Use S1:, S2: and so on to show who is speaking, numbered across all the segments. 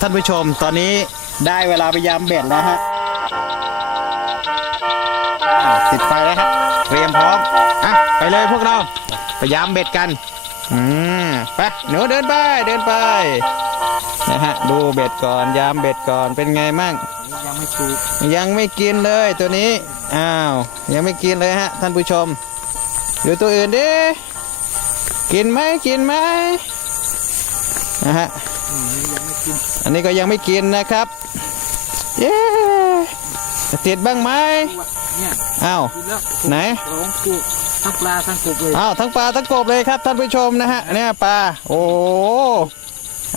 S1: ท่านผู้ชมตอนนี้ได้เวลาไปยามเบ็ดแล้วฮะติดไฟแล้วครับเตรียมพร้อมอะไปเลยพวกเราไปยามเบ็ดกันอืมไปหนูเดินไปเดินไปนะฮะดูเบ็ดก่อนยามเบ็ดก่อนเป็นไงมั่ง
S2: ยังไม่ถูก
S1: ยังไม่กินเลยตัวนี้อ้าวยังไม่กินเลยฮะท่านผู้ชมดูตัวอื่นดิกินไหมกินไหมนะฮะ
S2: อืมยังไม่กิน
S1: อันนี้ก็ยังไม่กินนะครับ เย้ติดบ้างไหม
S2: ตัวเนี่ย
S1: อ้าว
S2: กินแล้ว
S1: ไหน
S2: สองตัวทั้งปลาทั้งกบเลย
S1: อ้าวทั้งปลาทั้งกบเลยครับท่านผู้ชมนะฮะเนี่ยปลาโอ้โห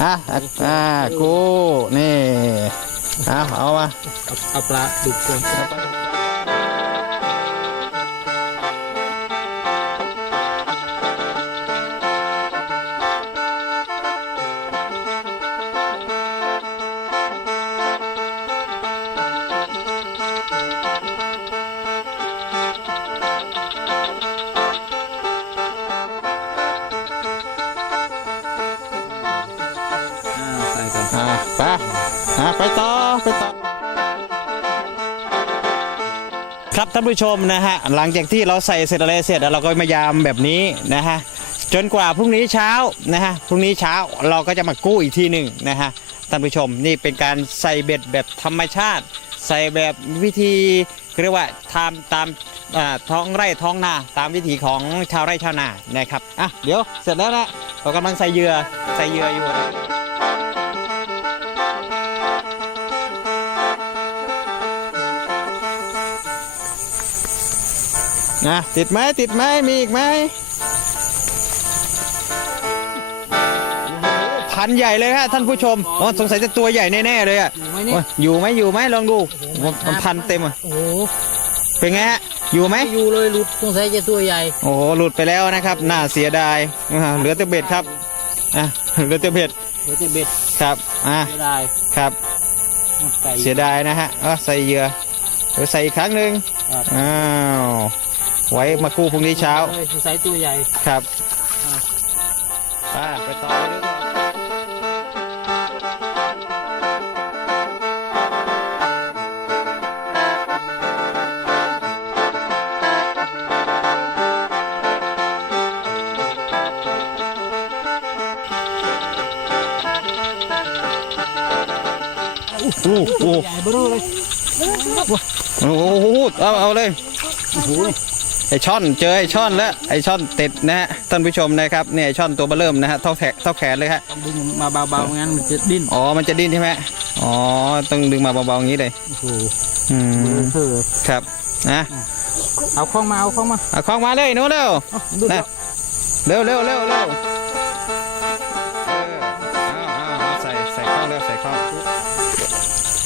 S1: อะอะอ่ากูนี่เอาเอามา
S2: เอาเอาปลาดุกก่อน
S1: ไปต่อไปต่อครับท่านผู้ชมนะฮะหลังจากที่เราใส่เสร็จอะไรเสร็จแล้วเราก็มายามแบบนี้นะฮะจนกว่าพรุ่งนี้เช้านะฮะพรุ่งนี้เช้าเราก็จะมากู้อีกทีหนึ่งนะฮะท่านผู้ชมนี่เป็นการใส่เบ็ดแบบธรรมชาติ ใส่แบบวิธีเรียกว่าทำตามอ่าท้องไร่ท้องนาตามวิถีของชาวไร่ชาวนานะครับอะเดี๋ยวเสร็จแล้วนะเรากำลังใส่เหยื่อใส่เหยื่ออยู่ นะติดไหมติดไหมมีอีกไหมพันใหญ่เลยฮะท่านผู้ชมอ๋อสงสัยจะตัวใหญ่แน่ๆเลยอะ
S2: อยู่ไหมเนี่ย
S1: โอ้ยอยู่ไหมอยู่ไหมลองดูมันพันเต็มอะ
S2: โอ้โห
S1: เป็นไงฮะอยู่ไหม
S2: ไม่อยู่เลยหลุดสงสัยจะตัวใหญ่
S1: โอ้โหหลุดไปแล้วนะครับน่าเสียดายอ่าเหลือแต่เบ็ดครับอะเหลือแต่เบ็ด
S2: เดี๋ยวจะเบ็ด
S1: ครับอะ
S2: ไม่ได้
S1: ครับ
S2: ใส่
S1: เสียดายนะฮะเอาใส่เหยื่อเดี๋ยวใส่อีกครั้งหนึ่ง
S2: ครับ
S1: อ้าว ไว้มากู้พรุ่งนี้เช้า
S2: เลยสงสัยตัวใหญ่
S1: ครับ
S2: อ่า
S1: ไปไปต่อไปเรื่อยๆโอ้โห
S2: ใหญ่เบ้อเลย
S1: โอ้โหเอาเอาเลย
S2: โอ้โห
S1: ไอช่อนเจอไอช่อนแล้วไอช่อนติดนะฮะท่านผู้ชมนะครับเนี่ยไอช่อนตัวเบอเริ่มนะฮะเท่าแขนเท่าแขนเลยฮะ
S2: ต้องดึงมาเบาๆงั้นมันจะดิ้น
S1: อ๋อ มันจะดิ้นใช่ไหมอ๋อ ต้องดึงมาเบาๆอย่างนี้เลย
S2: โอ้โห
S1: อื
S2: เบ
S1: ม
S2: อเธอ
S1: ครับนะ
S2: เอาข้องมาเอาข้องมา
S1: เอาของมาเลยหนูเร็ว
S2: เอาดู
S1: นะ
S2: เดี๋ยว
S1: เร็วเร็วเร็วเร็วเออเอาเอาเอาใส่ใส่ข้องเร็วใส่ข้อง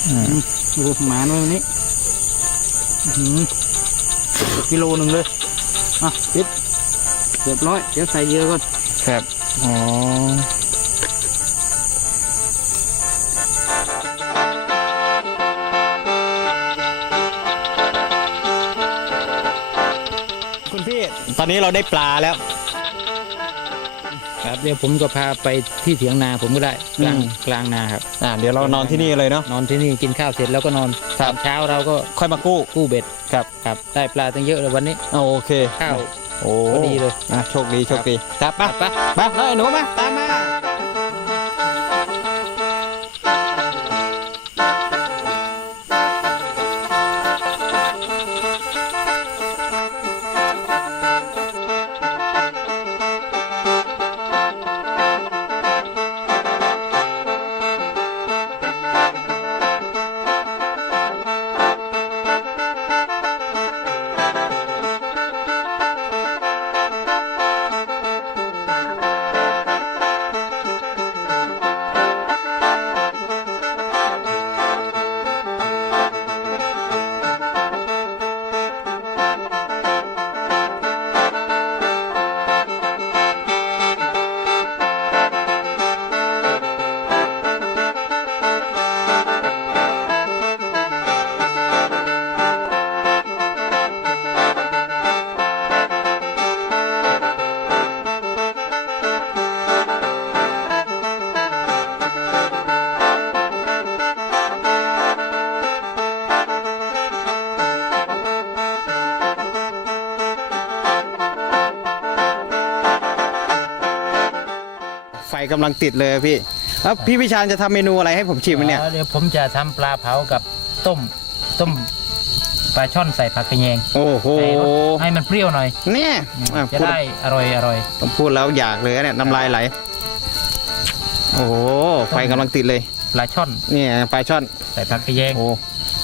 S1: อืม
S2: โอ้โหหมาหน่อยวันนี้อื้อหือ กิโลหนึ่งเลยอะปิดเรียบร้อยเดี๋ยวใส่เยอะก่อน
S1: ครับอ๋อคุณพี่ ตอนนี้เราได้ปลาแล้ว
S2: ครับเดี๋ยวผมก็พาไปที่เถียงนาผมก็ได้กลาง
S1: อืม
S2: กลางนาครับ
S1: อ่าเดี๋ยวเรานอนที่นี่เลยเนาะ
S2: นอนที่นี่กินข้าวเสร็จแล้วก็นอน
S1: ครับ
S2: เช้าเราก็
S1: ค่อยมากู้
S2: กู้เบ็ด
S1: ครับ
S2: ครับ ได้ปลาตั้งเยอะเลยวันนี้
S1: โอเค
S2: ข้าว
S1: โอ้
S2: พอดีเลย
S1: อะโชคดีโชคดีครับไป
S2: ไป
S1: ไปเลยหนูมาตามมา กำลังติดเลยพี่แล้วพี่วิชาญจะทำเมนูอะไรให้ผมชิมไหมเนี่ย
S2: อ๋อเดี๋ยวผมจะทำปลาเผากับต้มต้มปลาช่อนใส่ผักกระแยง
S1: โอ้โห
S2: ใส่รสให้มันเปรี้ยวหน่อย
S1: เนี่ยอะ
S2: จะ
S1: พูด
S2: ได้อร่อยอร่อย
S1: ผมพูดแล้วอยากเลยเนี่ยน้ำลายไหล โอ้โหไฟกำลังติดเลย
S2: ปลาช่อน
S1: เนี่ยปลาช่อน
S2: ใส่ผักกระแยง
S1: โอ้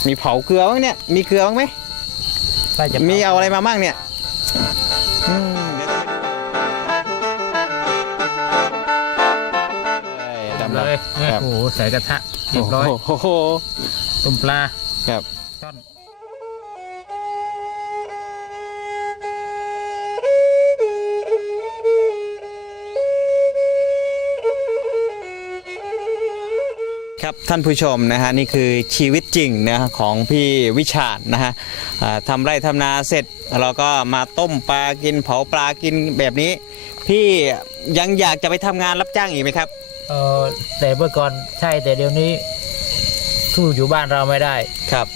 S1: มีเผาเกลือบ้างเนี่ย มีเกลือบ้างไหม
S2: ใส่จะ
S1: มีเอาอะไรมาบ้างเนี่ยอืม ครับ
S2: โอ้โหใส่กระทะเรียบร้อย
S1: โอ้โห
S2: ต้มปลา
S1: ครับ
S2: ช่อน
S1: ครับท่านผู้ชมนะฮะนี่คือชีวิตจริงนะฮะของพี่วิชาญนะฮะอ่าทำไร่ทำนาเสร็จเราก็มาต้มปลากินเผาปลากินแบบนี้ พี่ยังอยากจะไปทำงานรับจ้างอีกไหมครับ
S2: เออแต่เมื่อก่อนใช่แต่เดี๋ยวนี้สู้อยู่บ้านเราไม่ได้
S1: ครับ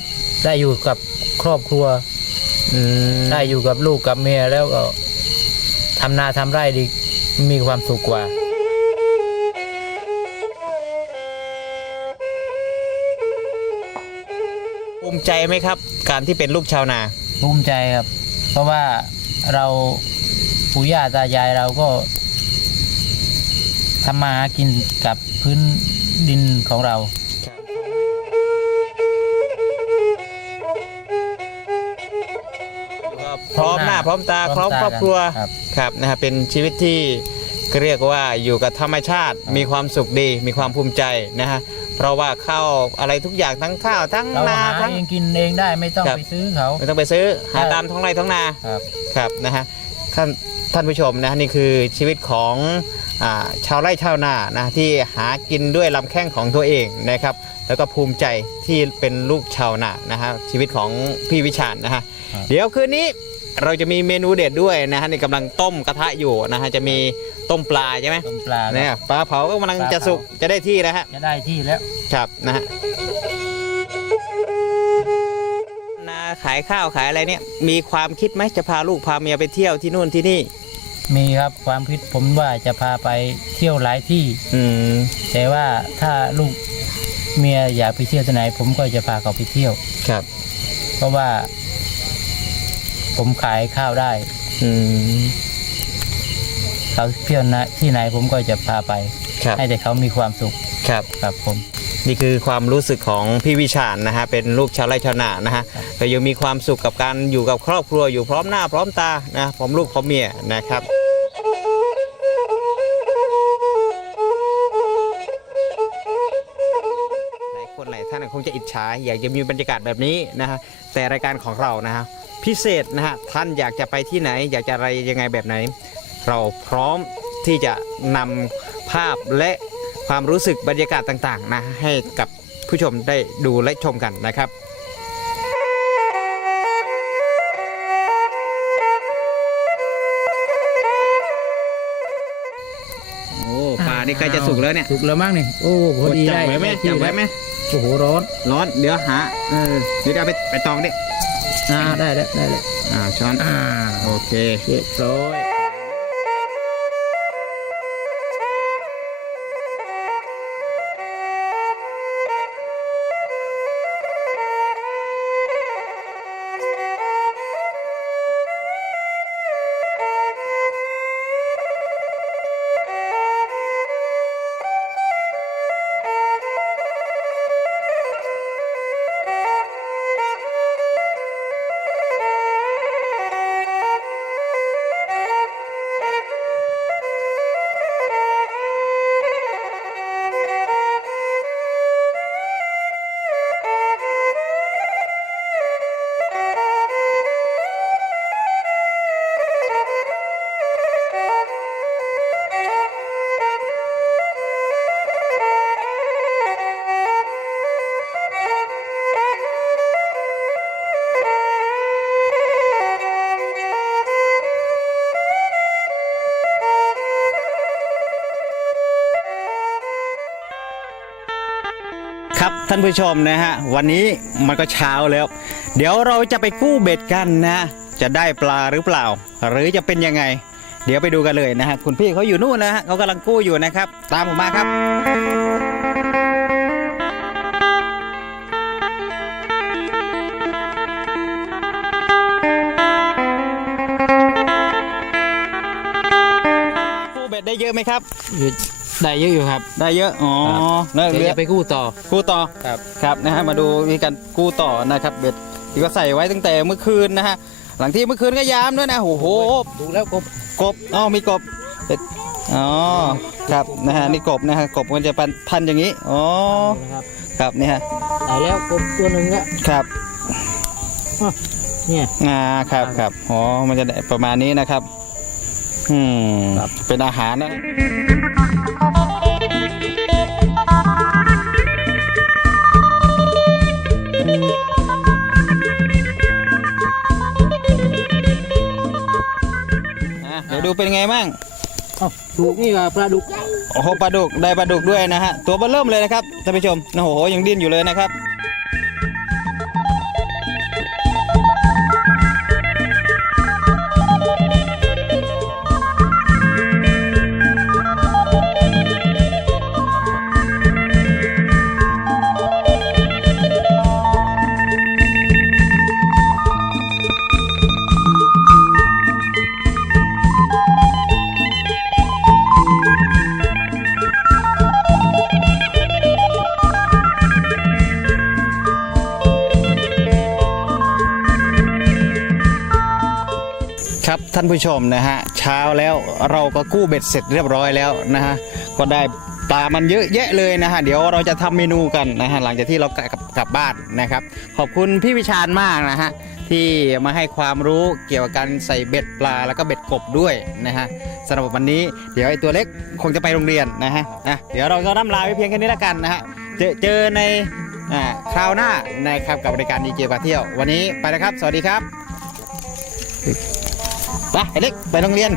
S2: ได้อยู่กับครอบครัว
S1: อืม
S2: ได้อยู่กับลูกกับเมียแล้วก็ทำนาทำไร่ดีมีความสุขกว่า
S1: ภูมิใจไหมครับ การที่เป็นลูกชาวนา
S2: ภูมิใจครับ เพราะว่าเราปู่ย่าตายายเราก็ ทำมาหากินกับพื้นดินของเรา
S1: ก็พร้อมหน้าพร้อมตาพร้อมครอบครัว
S2: ครับ
S1: ครับนะฮะเป็นชีวิตที่เรียกว่าอยู่กับธรรมชาติมีความสุขดีมีความภูมิใจนะฮะเพราะว่าข้าวอะไรทุกอย่างทั้งข้าวทั้ง
S2: เรา
S1: นา
S2: หา
S1: ทั้ง
S2: เองกินเองได้ไม่ต้อง
S1: ครับ
S2: ไปซื้อเขา
S1: ไม่ต้องไปซื้อหา
S2: ครับ
S1: ตามท้องไร่ท้องนา
S2: ครับ
S1: ครับนะฮะท่านท่านผู้ชมนะฮะนี่คือชีวิตของอา ชาวไร่ชาวนานะที่หากินด้วยลำแข้งของตัวเองนะครับ แล้วก็ภูมิใจที่เป็นลูกชาวนานะฮะชีวิตของพี่วิชาญนะฮะ
S2: ครับ
S1: เดี๋ยวคืนนี้เราจะมีเมนูเด็ดด้วยนะฮะนี่กำลังต้มกระทะอยู่นะฮะจะมีต้มปลาใช่ไหม
S2: ต้มปลา
S1: เนี่ยปลาเผาก็กำลัง
S2: ปลาเผา
S1: จะสุกจะได้ที่นะฮะ
S2: จะได้ที่แล้ว
S1: ครับนะฮะนาขายข้าวขายอะไรเนี่ยมีความคิดไหมจะพาลูกพาเมียไปเที่ยวที่นู่นที่นี่
S2: มีครับความคิดผมว่าจะพาไปเที่ยวหลายที่
S1: อืม
S2: แต่ว่าถ้าลูกเมียอยากไปเที่ยวที่ไหน ผมก็จะพาเขาไปเที่ยว
S1: ครับ
S2: เพราะว่า ผมขายข้าวได้
S1: อืม
S2: เขาเที่ยวนะที่ไหนผมก็จะพาไป
S1: ครับ
S2: ให้แต่เขามีความสุข
S1: ครับ
S2: ครับผม
S1: นี่คือความรู้สึกของพี่วิชาญนะฮะเป็นลูกชาวไร่ชาวนานะฮะก็ยังมีความสุขกับการอยู่กับครอบครัวอยู่พร้อมหน้าพร้อมตานะพร้อมลูกพร้อมเมียนะครับ จะอิจฉาอยากจะมีบรรยากาศแบบนี้นะฮะแต่รายการของเรานะฮะพิเศษนะฮะท่านอยากจะไปที่ไหน อยากจะอะไรยังไงแบบไหน เราพร้อมที่จะนำภาพและความรู้สึกบรรยากาศต่างๆนะให้กับผู้ชมได้ดูและชมกันนะครับโอ้ปลานี่ใกล้จะสุกแล้วเนี่ย
S2: สุกแล้วมั้งนี่ โอ้พอดี
S1: จับ
S2: ได้
S1: ไว้ไหม
S2: ด้ที่
S1: จับไว้ไหม
S2: โอ้โหร้อน
S1: ร้อนเดี๋ยวหาเออเดี๋ยวเอาไปไปตองดิ
S2: อ่าได้แล้วได้แล้ว
S1: อ่าช้อน
S2: อ่า
S1: โอเค
S2: เรียบร้อย
S1: ครับท่านผู้ชมนะฮะวันนี้มันก็เช้าแล้ว เดี๋ยวเราจะไปกู้เบ็ดกันนะ จะได้ปลาหรือเปล่า หรือจะเป็นยังไง เดี๋ยวไปดูกันเลยนะฮะคุณพี่เขาอยู่นู่นนะฮะเขากำลังกู้อยู่นะครับ ตามผมมาครับกู้เบ็ดได้เยอะไหมครับ
S2: ได้เยอะอยู่ครับ
S1: ได้เยอะ อ๋อ
S2: ครับ
S1: เลิก
S2: เดี๋ยว
S1: เรือ
S2: จะไปกู้ต่อ
S1: กู้ต่อ
S2: ครับ
S1: ครับนะฮะมาดูวิธีการกู้ต่อนะครับเบ็ดที่ก็ใส่ไว้ตั้งแต่เมื่อคืนนะฮะหลังที่เมื่อคืนก็ยามด้วยนะโอ้โห
S2: ดูแล้วกบ
S1: กบอ๋อมีกบเป็ดอ๋อ ครับนะฮะนี่กบนะฮะกบมันจะพันพันอย่างนี้ อ๋อ
S2: นะครับ
S1: ครับนี่ฮะ
S2: ได้แล้วกบตัวหนึ่งแล้ว
S1: ครับ
S2: เนี่ย
S1: อ่า ครับครับอ๋อ มันจะได้ประมาณนี้นะครับ อืม
S2: ครับ
S1: เป็นอาหารนะ ดี๋ยวดูเป็นไงบ้าง
S2: เอ้าดูนี่ก็ปลาดุก
S1: โอ้โหปลาดุกได้ปลาดุกด้วยนะฮะตัวเบอเริ่มเลยนะครับท่านผู้ชมโอ้โหยังดิ้นอยู่เลยนะครับ ท่านผู้ชมนะฮะเช้าแล้วเราก็กู้เบ็ดเสร็จเรียบร้อยแล้วนะฮะก็ได้ปลามันเยอะแยะเลยนะฮะเดี๋ยวเราจะทำเมนูกันนะฮะหลังจากที่เรากลับกลับบ้านนะครับ ขอบคุณพี่วิชาญมากนะฮะที่มาให้ความรู้เกี่ยวกับการใส่เบ็ดปลาแล้วก็เบ็ดกบด้วยนะฮะสำหรับวันนี้เดี๋ยวไอ้ตัวเล็กคงจะไปโรงเรียนนะฮะอะเดี๋ยวเราก็น้ำลาไปเพียงแค่นี้แล้วกันนะฮะเจอเจอในอ่าคราวหน้านะครับกับบริการดีเจพาเที่ยว วันนี้ไปแล้วครับ สวัสดีครับ ไปไอเล็กไปโรงเรียน